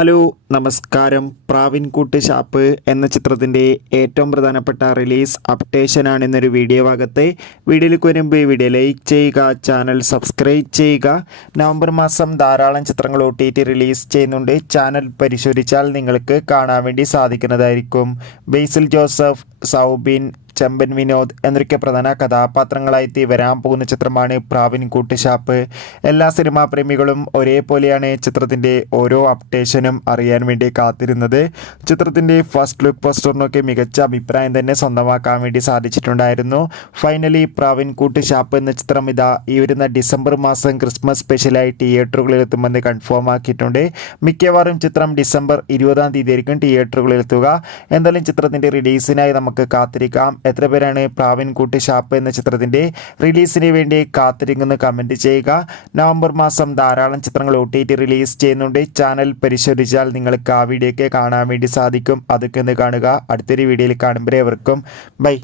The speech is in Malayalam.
ഹലോ നമസ്കാരം. പ്രാവിൻകൂട്ട് ഷാപ്പ് എന്ന ചിത്രത്തിൻ്റെ ഏറ്റവും പ്രധാനപ്പെട്ട റിലീസ് അപ്ഡേഷനാണ് ഇന്നൊരു വീഡിയോ ഭാഗത്ത്. വീഡിയോയിലേക്ക് വരുമ്പോൾ വീഡിയോ ലൈക്ക് ചെയ്യുക, ചാനൽ സബ്സ്ക്രൈബ് ചെയ്യുക. നവംബർ മാസം ധാരാളം ചിത്രങ്ങൾ OTT റിലീസ് ചെയ്യുന്നുണ്ട്. ചാനൽ പരിശോധിച്ചാൽ നിങ്ങൾക്ക് കാണാൻ വേണ്ടി സാധിക്കുന്നതായിരിക്കും. ബേസിൽ ജോസഫ്, സൗബിൻ, ചെമ്പൻ വിനോദ് എന്നൊക്കെ പ്രധാന കഥാപാത്രങ്ങളായി വരാൻ പോകുന്ന ചിത്രമാണ് പ്രാവിൻകൂട്ട് ഷാപ്പ്. എല്ലാ സിനിമാ പ്രേമികളും ഒരേപോലെയാണ് ചിത്രത്തിൻ്റെ ഓരോ അപ്ഡേഷനും അറിയാൻ വേണ്ടി കാത്തിരുന്നത്. ചിത്രത്തിൻ്റെ ഫസ്റ്റ് ലുക്ക് പോസ്റ്ററിനൊക്കെ മികച്ച അഭിപ്രായം തന്നെ സ്വന്തമാക്കാൻ വേണ്ടി സാധിച്ചിട്ടുണ്ടായിരുന്നു. ഫൈനലി പ്രാവിൻകൂട്ട് ഷാപ്പ് എന്ന ചിത്രം ഈ വരുന്ന ഡിസംബർ മാസം ക്രിസ്മസ് സ്പെഷ്യലായി തിയേറ്ററുകളിൽ എത്തുമെന്ന് കൺഫേം ആക്കിയിട്ടുണ്ട്. മിക്കവാറും ചിത്രം ഡിസംബർ 20-ാം തീയതി ആയിരിക്കും തിയേറ്ററുകളിൽ എത്തുക. എന്തായാലും ചിത്രത്തിൻ്റെ റിലീസിനായി നമുക്ക് കാത്തിരിക്കാം. എത്ര പേരാണ് പ്രാവിൻകൂട്ട് ഷാപ്പ് എന്ന ചിത്രത്തിൻ്റെ റിലീസിന് വേണ്ടി കാത്തിരിക്കുന്നത് കമൻറ്റ് ചെയ്യുക. നവംബർ മാസം ധാരാളം ചിത്രങ്ങൾ OTT റിലീസ് ചെയ്യുന്നുണ്ട്. ചാനൽ പരിശോധിച്ചാൽ നിങ്ങൾക്ക് ആ വീഡിയോ ഒക്കെ കാണാൻ വേണ്ടി സാധിക്കും. അതൊക്കെ ഒന്ന് കാണുക. അടുത്തൊരു വീഡിയോയിൽ കാണുമ്പോൾ എവർക്കും ബൈ.